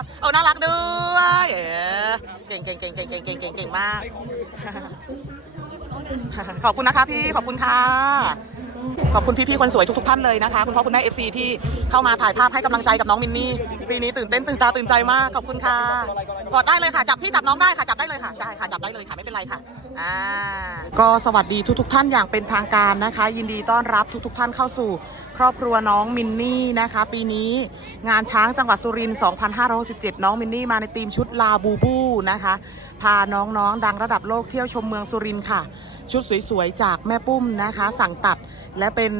บเอาน่ารักด้วยเออเก่งเก่งเก่งเก่งเก่งเก่งเก่งเก่งมาก ขอบคุณนะคะพี่ ขอบคุณค่ะ ขอบคุณพี่ๆคนสวยทุกๆท่านเลยนะคะ คุณพ่อคุณแม่ FC ที่เข้ามาถ่ายภาพให้กำลังใจกับน้องมินนี่ ปีนี้ตื่นเต้นตื่นตาตื่นใจมาก ขอบคุณค่ะกอดได้เลยค่ะ จับพี่จับน้องได้ค่ะ จับได้เลยค่ะใช่ค่ะ จับได้เลยค่ะ ไม่เป็นไรค่ะ อ่า ก็สวัสดีทุกๆท่านอย่างเป็นทางการนะคะ ยินดีต้อนรับทุกๆท่านเข้าสู่ค รอบครัวน้องมินนี่นะคะ ปีนี้งานช้างจังหวัดสุรินทร์2567 น้องมินนี่มาในทีมชุดลาบูบูนะคะ พาน้องๆ ดังระดับโลกเที่ยวชมเมืองสุรินทร์ค่ะ ชุดสวยๆ จากแม่ปุ้มนะคะ สั่งตัดและเป็น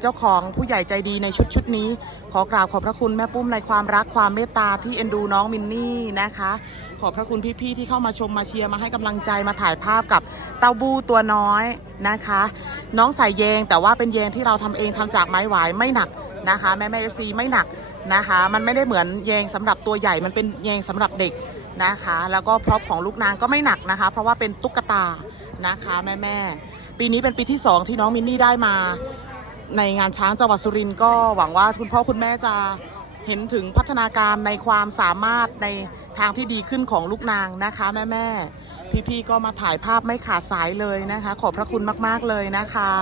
เจ้าของผู้ใหญ่ใจดีในชุดชุดนี้ ขอกราบขอบพระคุณแม่ปุ้มในความรักความเมตตาที่เอ็นดูน้องมินนี่นะคะ ขอบพระคุณพี่ๆที่เข้ามาชมมาเชียร์มาให้กำลังใจมาถ่ายภาพกับเต้าบูตัวน้อยนะคะ น้องใส่แยงแต่ว่าเป็นแยงที่เราทำเองทำจากไม้หวายไม่หนักนะคะ แม่แม่เอฟซีไม่หนักนะคะ มันไม่ได้เหมือนแยงสำหรับตัวใหญ่มันเป็นแยงสำหรับเด็กนะคะ แล้วก็พร็อพของลูกนางก็ไม่หนักนะคะ เพราะว่าเป็นตุ๊กตานะคะแม่แม่ปีนี้เป็นปีที่สองที่น้องมินนี่ได้มาในงานช้างจังหวัดสุรินทร์ก็หวังว่าคุณพ่อคุณแม่จะเห็นถึงพัฒนาการในความสามารถในทางที่ดีขึ้นของลูกนางนะคะแม่แม่พี่ๆก็มาถ่ายภาพไม่ขาดสายเลยนะคะ ขอบพระคุณมากๆเลยนะคะ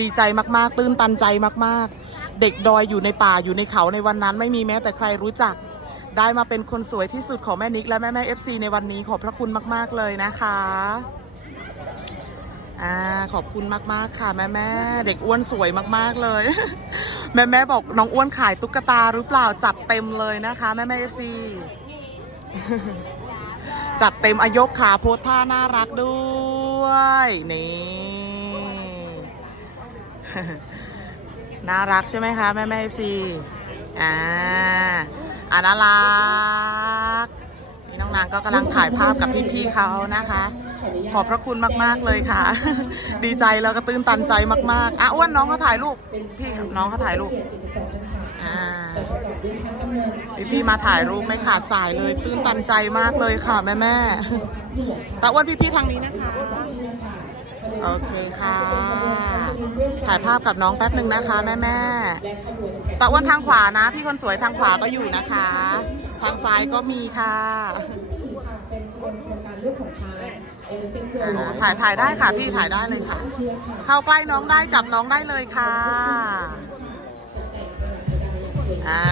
ดีใจมากๆตื้นตันใจมากๆ เด็กดอยอยู่ในป่าอยู่ในเขาในวันนั้น ไม่มีแม้แต่ใครรู้จัก ได้มาเป็นคนสวยที่สุดของแม่นิกและแม่แม่เอฟซีในวันนี้ขอบพระคุณมาก ๆเลยนะคะอ่าขอบคุณมากๆค่ะแม่แม่เด็กอ้วนสวยมากๆเลย แม่แม่บอกน้องอ้วนขายตุ๊กตาหรือเปล่าจัดเต็มเลยนะคะ แม่แม่เอฟซีจัดเต็มอายกขาโพสท่าน่ารักด้วยนี่ น่ารักใช่ไหมคะแม่แม่เอฟซีอ่าอ่าน่ารักนี่น้องนางก็กำลังถ่ายภาพกับพี่ๆเขานะคะ ขอบพระคุณมากๆเลยค่ะ ดีใจแล้วก็ตื้นตันใจมากๆอะอ้วนน้องเขาถ่ายรูปพี่น้องเขาถ่ายรูปอ่าพี่ๆมาถ่ายรูปไม่ขาดสายเลย ตื้นตันใจมากเลยค่ะแม่แม่ตาอ้วนพี่ๆทางนี้นะคะ โอเคค่ะ ถ่ายภาพกับน้องแป๊บหนึ่งนะคะ แม่แม่ๆตะอ้วนทางขวานะ พี่คนสวยทางขวาก็อยู่นะคะ ทางซ้ายก็มีค่ะอ่าถ่ายถ่ายได้ค่ะพี่ถ่ายได้เลยค่ะ เข้าใกล้น้องได้จับน้องได้เลยค่ะอ่า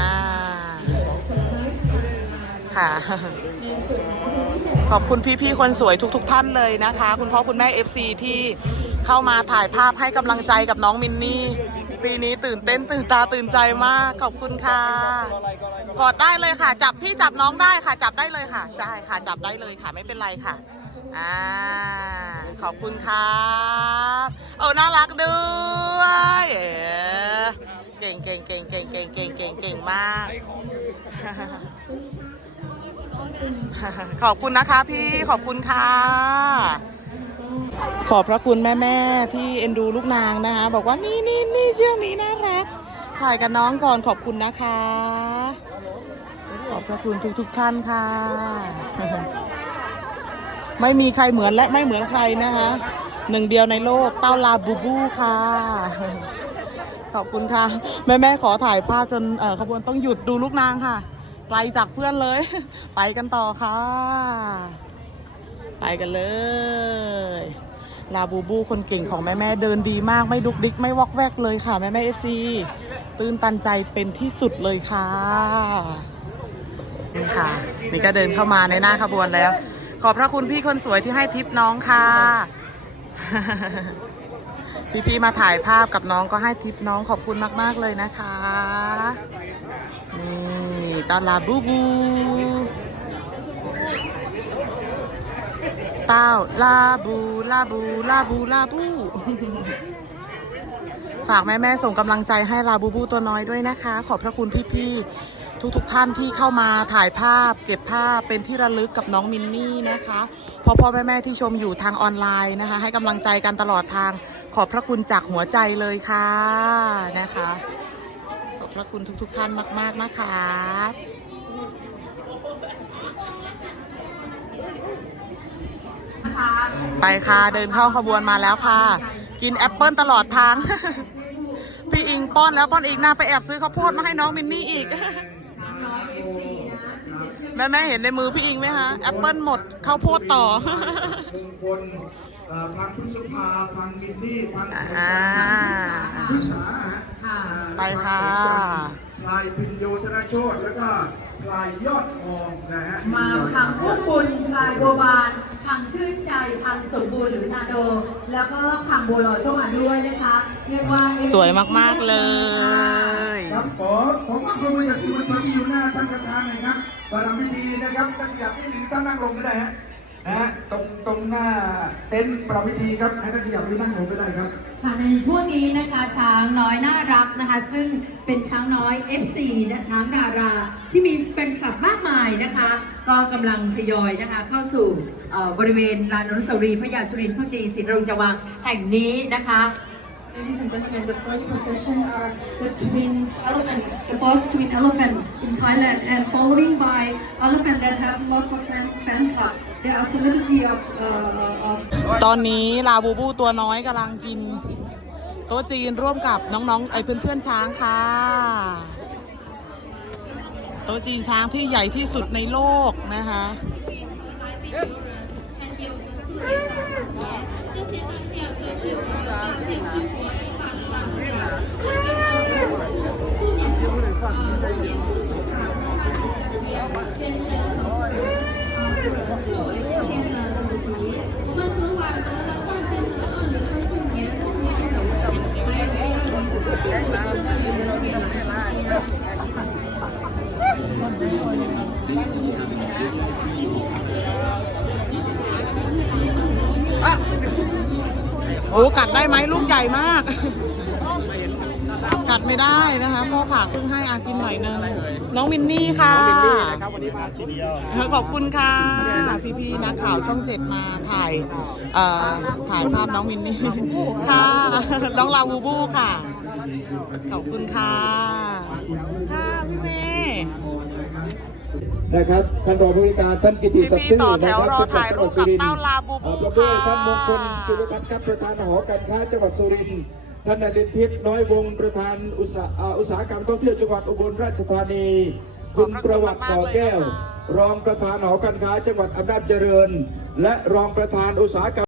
ค่ะ ขอบคุณพี่ๆคนสวยทุก ๆ ท่านเลยนะคะ คุณพ่อคุณแม่ FC ที่เข้ามาถ่ายภาพให้กำลังใจกับน้องมินนี่ ปีนี้ตื่นเต้นตื่นตาตื่นใจมาก ขอบคุณค่ะกอดได้เลยค่ะ จับพี่จับน้องได้ค่ะ จับได้เลยค่ะใช่ค่ะ จับได้เลยค่ะไม่เป็นไรค่ะอ่าขอบคุณครับโอ้น่ารักด้วยเออเก่งเก่งเก่งเก่งเก่งเก่งเก่งเก่งมาก ขอบคุณนะคะพี่ขอบคุณค่ะ ขอบพระคุณแม่แม่ที่เอ็นดูลูกนางนะคะ บอกว่านี่นี่นี่เชือกนี้น่ารักถ่ายกับน้องก่อนขอบคุณนะคะ ขอบพระคุณทุกทุกท่านค่ะ ไม่มีใครเหมือนและไม่เหมือนใครนะคะหนึ่งเดียวในโลกเต้าลาบูบูค่ะ ขอบคุณค่ะ แม่แม่ขอถ่ายภาพจนขบวนต้องหยุดดูลูกนางค่ะ ไกลจากเพื่อนเลย ไปกันต่อค่ะ ไปกันเลย ลาบูบูคนเก่งของแม่แม่เดินดีมากไม่ดุกดิกไม่วอกแวกเลยค่ะ แม่แม่เอฟซีตื่นตันใจเป็นที่สุดเลยค่ะนี่ค่ะ นี่ก็เดินเข้ามาในหน้าขบวนแล้ว ขอบพระคุณพี่คนสวยที่ให้ทิปน้องค่ะพี่ๆมาถ่ายภาพกับน้องก็ให้ทิปน้องขอบคุณมาก ๆ เลยนะคะ นี่ ตาลาบูบูเต้าลาบูลาบูลาบูลาบู ฝากแม่ๆส่งกำลังใจให้ลาบูบูตัวน้อยด้วยนะคะ ขอบพระคุณพี่ๆทุกๆท่านที่เข้ามาถ่ายภาพ เก็บภาพเป็นที่ระลึกกับน้องมินนี่นะคะพ่อพ่อๆแม่ที่ชมอยู่ทางออนไลน์นะคะ ให้กำลังใจกันตลอดทางขอบพระคุณจากหัวใจเลยค่ะนะคะ พระคุณทุกๆท่านมาก ๆ นะคะไปค่ะเดินเข้าขบวนมาแล้วค่ะ กินแอปเปิลตลอดทาง พี่อิงป้อนแล้วป้อนอีกนาไปแอบซื้อข้าวโพดมาให้น้องมินนี่อีกแม่แม่เห็นในมือพี่อิงไหมคะแอปเปิลหมดข้าวโพดต่อ มงคลเอ่อพังพุทธภาพังมินนี่พังเสอ่าพุทธาฮะค่ะไปค่ะพลายพิญโยธนโชตแล้วก็พลายยอดทองนะฮะมาพังพุ่มบุญพลายบัวบานพังชื่นใจพังสมบูรณ์หรือนาโด แล้วก็พังบัวลอยก็มาด้วยนะคะเรียกว่าสวยมากๆเลยครับขอขอความร่วมมือจากสื่อมวลชนที่อยู่หน้าท่านประธานหน่อยครับประรำพิธีนะครับท่านอยากที่หนึ่งท่านนั่งลงก็ได้ฮะ นะฮะตรงตรงหน้าเต็นท์ประรำพิธีครับให้ท่านขยับไปนั่งลงก็ได้ครับ ค่ะในช่วงนี้นะคะช้างน้อยน่ารักนะคะ ซึ่งเป็นช้างน้อย FC นะคะช้างดาราที่มีเป็นคลับมากมายนะคะ ก็กำลังทยอยนะคะ เข้าสู่เอ่อบริเวณลานอนุสาวรีย์พระยาสุรินทร์พุทธดีศรีรงจวังแห่งนี้นะคะ Ladies and gentlemen, the first procession are the twin elephants, the first twin elephant in Thailand, and following by elephant that have lots of fan, fan club. ตอนนี้ลาบูบูตัวน้อยกำลังกิน โต๊ะจีนร่วมกับน้องๆไอ้เพื่อนๆช้างค่ะ โต๊ะจีนช้างที่ใหญ่ที่สุดในโลกนะคะ กัดได้ไหมลูกใหญ่มาก กัดไม่ได้นะคะพ่อผ่าเพิ่งให้อากินหน่อยนึงน้องมินนี่ค่ะน้องมินนี่นะครับวันนี้มาทีเดียวเออขอบคุณค่ะพี่ๆนักข่าวช่องเจ็ดมาถ่ายเอ่อถ่ายภาพน้องมินนี่ค่ะน้องลาวูบูค่ะขอบคุณค่ะค่ะพี่เมย์ นะครับท่านรองผู้ว่าการท่านกิติศักดิ์ซื่อพี่ๆต่อแถนะวครับรอจังหวัดถ่ายรูปกับเต้าลาบูบูขอบคุณค่ะท่านมงคลจุลทัศน์ครับประธานหอการค้าจังหวัดสุรินทร์ท่านนรินทร์ทิพย์น้อยวงศ์ประธานอุตสาหอ่าอุตสาหกรรมท่องเที่ยวจังหวัดอุบลราชธานี คุณประวัติต่อแก้ว รองประธานหอการค้าจังหวัดอำนาจเจริญ และรองประธานอุตสาหกรรม